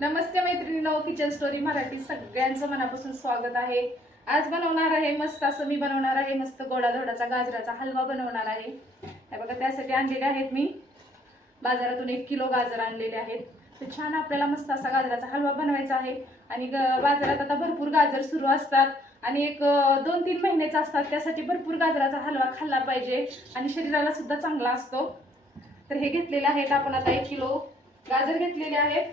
नमस्ते मैत्रिणीनो kitchen story Marathi सगळ्यांचं मनापासून स्वागत आहे. आज बनवणार आहे मस्त असं मी बनवणार आहे मस्त गोडा धोडाचा गाजराचा हलवा बनवणार आहे. बघा त्यासाठी आणलेले आहेत मी. बाजारातून एक किलो गाजर आणलेले आहेत. तर छान आपल्याला मस्त असा गाजराचा हलवा बनवायचा आहे. आणि ग- बाजारात आता भरपूर गाजर सुरू असतात. आणि एक दोन तीन महिन्याचा असतात. त्यासाठी भरपूर गाजराचा हलवा खाल्ला पाहिजे. आणि शरीराला सुद्धा चांगला असतो. तर हे घेतलेले आहेत आपण आता एक किलो. गाजर घेतलेले आहेत.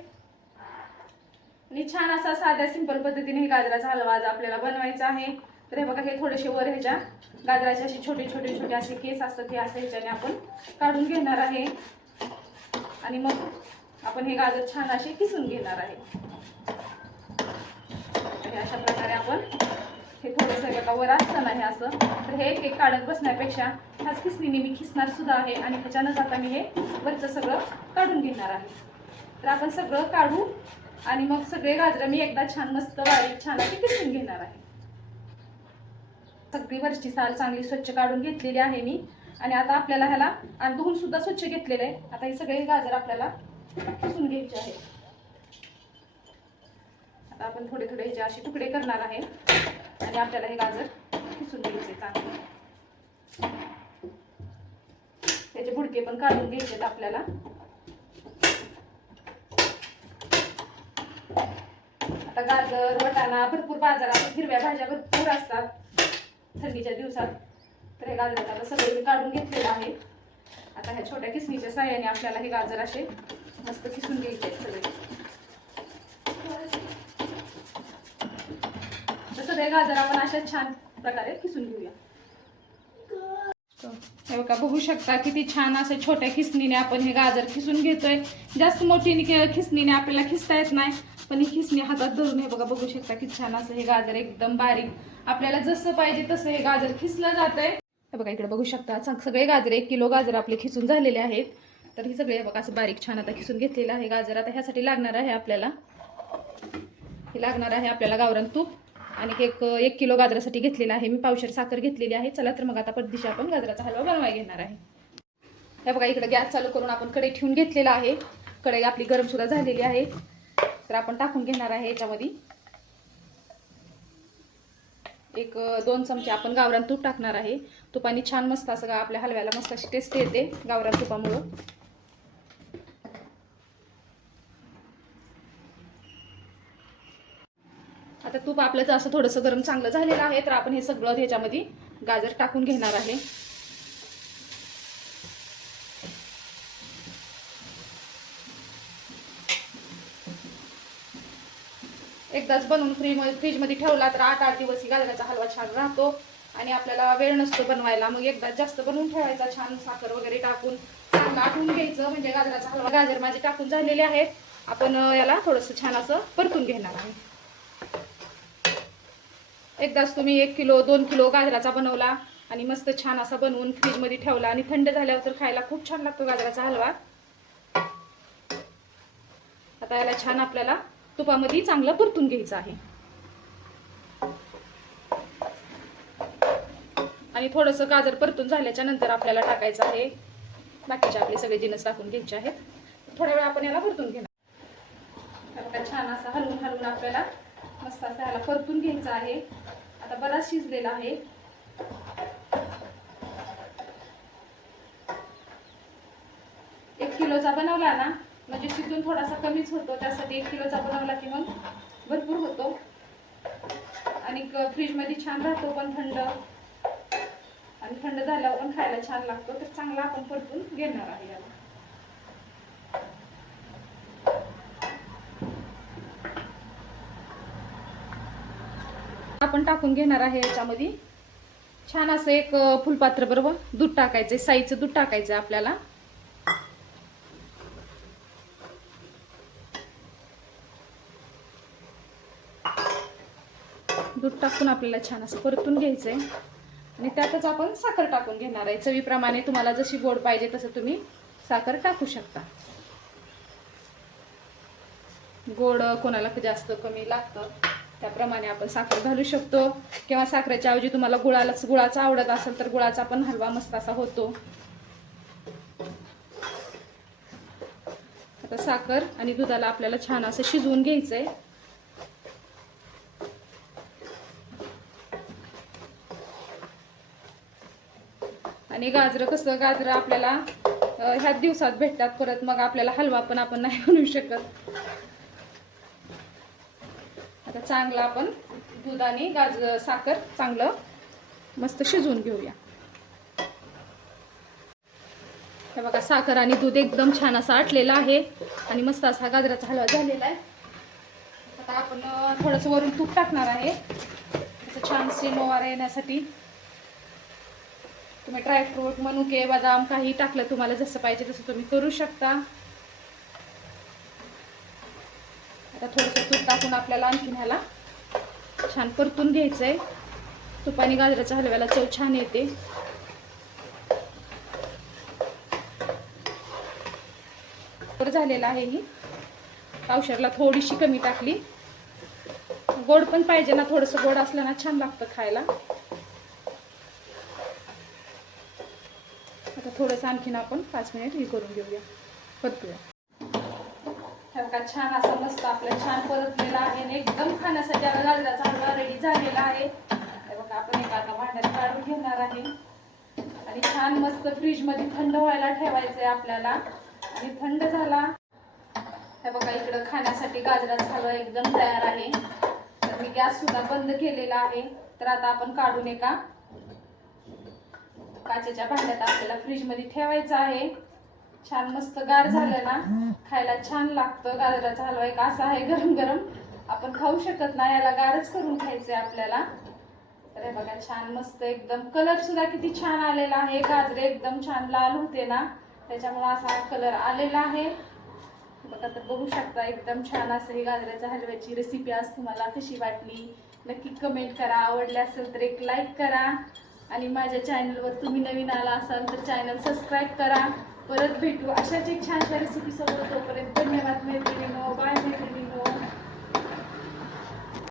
आणि छान असा साध्या सिंपल पद्धतीने हे गाजराचा हलवा आज आपल्याला बनवायचा आहे. तर हे बघा हे थोडेसे वर ह्याच्या गाजराचे असे छोटे छोटे छोटे असे केस असतात हे असं ह्याच्याने आपण काढून घेणार आहे. आणि मग आपण हे गाजर छान असे किसून घेणार आहे. हे अशा प्रकारे आपण हे थोडंसं एका वर असताना हे असं तर हे एक एक काढत बसण्यापेक्षा ह्याच खिसणीने मी खिसणार सुद्धा आहे. आणि ह्याच्यानंच आता मी हे वरचं सगळं काढून घेणार आहे. तर आपण सगळं काढू आणि मग सगळे गाजरं मी एकदा छान मस्त बारीक छान अशी किसून घेणार आहे. सगळी वरची साल चांगली स्वच्छ काढून घेतलेली आहे मी. आणि आता आपल्याला ह्याला आणि धुवून सुद्धा स्वच्छ घेतलेलं आहे. आता हे सगळे गाजर आपल्याला किसून घ्यायचे आहे आता आपण थोडे थोडे ह्याचे असे तुकडे करणार आहे. आणि आपल्याला हे गाजर किसून घ्यायचे चांगले. त्याचे बुडके पण काढून घ्यायचे आहेत आपल्याला. आता गाजर वटाणा भरपूर बाजारात हिरव्या भाज्या भरपूर असतात थंडीच्या दिवसात. तर हे गाजर आता सगळे मी काढून घेतलेलं आहे. आता ह्या छोट्या किसणीच्या साह्याने आपल्याला हे गाजर असे मस्त किसून घ्यायचे आहेत सगळे. तर सगळे गाजर आपण अशा छान प्रकारे किसून घेऊया. हे बघा बघू शकता किती छान असे छोट्या खिसणीने आपण हे गाजर खिसून घेतोय. जास्त मोठी खिसणीने आपल्याला खिसता येत नाही. पण ही खिसणी हातात धरून हे बघा बघू शकता की छान असं हे गाजर एकदम बारीक. आपल्याला जसं पाहिजे तसं हे गाजर खिसलं जातंय. हे बघा इकडे बघू शकता सगळे गाजर एक किलो गाजर आपले खिसून झालेले आहेत. तर हे सगळे हे बघा असं बारीक छान आता खिसून घेतलेलं आहे गाजर. आता ह्यासाठी लागणार आहे आपल्याला हे लागणार आहे आपल्याला गावरान तूप. आणि एक एक किलो गाजरासाठी घेतलेला आहे मी. पावशेर साखर घेतलेली आहे. चला तर मग आता पद्धतीशी आपण गाजराचा हलवा बनवाय घेणार आहे. हे बघा इकडे गॅस चालू करून आपण कढई ठेवून घेतलेला आहे. कढई आपली गरम सुद्धा झालेली आहे. तर आपण टाकून घेणार आहे याच्यामध्ये. एक दोन चमचे आपण गावरान तूप टाकणार आहे. तुपाने छान मस्त असं का आपल्या हलव्याला मस्त अशी टेस्ट येते गावरान तुपामुळं. आता तूप आपलं असं थोडंसं गरम चांगलं झालेलं आहे तर आपण हे सगळं ह्याच्यामध्ये गाजर टाकून घेणार आहे. एकदाच बनवून फ्रीज फ्रीजमध्ये ठेवला तर आठ आठ दिवस ही गाजराचा हलवा छान राहतो. आणि आपल्याला वेळ नसतो बनवायला. मग एकदा जास्त बनवून ठेवायचा छान साखर वगैरे टाकून चांगला आठवून घ्यायचं. म्हणजे गाजराचा हलवा गाजर माझे टाकून झालेले आहेत. आपण याला थोडंसं छान असं परतून घेणार आहे. एकदाच तुम्ही एक किलो दोन किलो गाजराचा बनवला आणि मस्त छान असा बनवून फ्रीजमध्ये ठेवला आणि थंड झाल्यावर तर खायला खूप छान लागतो गाजराचा हलवा. आता याला छान आपल्याला तुपामध्ये चांगलं परतून घ्यायचं आहे. आणि थोडंसं गाजर परतून झाल्याच्यानंतर आपल्याला टाकायचं आहे. बाकीचे आपले सगळे जिनस टाकून घ्यायचे आहेत. थोड्या वेळ आपण याला परतून घेणार. तर छान असं हलवून हलवून आपल्याला मस्त असं याला परतून घ्यायचं आहे. आता बराच शिजलेला आहे. एक किलोचा बनवला ना म्हणजे तिथून थोडासा कमीच होतो त्यासाठी एक किलोचा बनवला की मग भरपूर होतो. आणि फ्रीजमध्ये छान राहतो पण थंड. आणि थंड झाल्यावर पण खायला छान लागतो तर चांगला आपण परतून घेणार आहे याला. आपण टाकून घेणार आहे याच्यामध्ये. छान असं एक फुलपात्र बरोबर दूध टाकायचं साईचं दूध टाकायचं आपल्याला. दूध टाकून आपल्याला छान असं परतून घ्यायचं आहे आणि त्यातच आपण साखर टाकून घेणार आहे. चवीप्रमाणे तुम्हाला जशी गोड पाहिजे तसं तुम्ही साखर टाकू शकता. गोड कोणाला जास्त कमी लागतं त्याप्रमाणे आपण साखर घालू शकतो. किंवा साखरेच्या ऐवजी तुम्हाला गुळालाच गुळाचा आवडत असेल तर गुळाचा पण हलवा मस्त असा होतो. आता साखर आणि दुधाला आपल्याला छान असं शिजवून घ्यायचं आहे आणि गाजरं कसं गाजरं आपल्याला ह्याच दिवसात भेटतात परत मग आपल्याला हलवा पण आपण नाही बनवू शकत. आता चांगलं आपण दूध आणि गाज साखर चांगलं मस्त शिजवून घेऊया. हे बघा साखर आणि दूध एकदम छान असा आटलेला आहे आणि मस्त असा गाजराचा हलवा झालेला आहे. आता आपण थोडंसं वरून तूप टाकणार आहे. असं छान सिनोवारा येण्यासाठी. तुम्ही ड्रायफ्रूट मनुके बदाम काही टाकलं तुम्हाला जसं पाहिजे तसं तुम्ही करू शकता. आता थोडंसं तूप टाकून आपल्याला आणखीन ह्याला छान परतून घ्यायचंय. तुपाने गाजराच्या हलव्याला चव छान येते. तर झालेला आहे ही. पावशरला थोडीशी कमी टाकली. गोड पण पाहिजे ना थोडंसं गोड असलं ना छान लागतं खायला. आता थोडंसं आणखीन आपण पाच मिनिट हे करून घेऊया. परतूया. हे छान असा मस्त आपला छान परतलेला आहे आणि एकदम खाण्यासाठी गाजराचा हलवा रेडी झालेला आहे. बघा आपण एका आता भांड्यात काढून घेणार आहे. आणि छान मस्त फ्रीजमध्ये थंड व्हायला ठेवायचं आहे आपल्याला. आणि थंड झाला. हे बघा इकडं खाण्यासाठी गाजराचा हलवा एकदम तयार आहे. तर मी गॅस सुद्धा बंद केलेला आहे. तर आता आपण काढून एका काचेच्या भांड्यात आपल्याला फ्रीजमध्ये ठेवायचं आहे. छान मस्त गार झालं ना खायला छान लागतं. गाजराचा हलवा एक असा आहे गरम गरम. आपण खाऊ शकत नाही याला गारच करून खायचंय आपल्याला. तर हे बघा छान मस्त एकदम. कलर सुद्धा किती छान आलेला आहे. गाजरे एकदम छान लाल होते ना. त्याच्यामुळे असा कलर आलेला आहे. बघा तर बघू शकता एकदम छान असं ही गाजराच्या हलव्याची रेसिपी आज तुम्हाला कशी वाटली? नक्की कमेंट करा. आवडली असेल तर एक लाईक करा. आणि माझ्या चॅनलवर तुम्ही नवीन आला असाल तर चॅनल सबस्क्राईब करा. परत भेटू अशाच एक छानशा रेसिपी सोबत. तोपर्यंत धन्यवाद मैत्रिणी बाय मैत्रिणी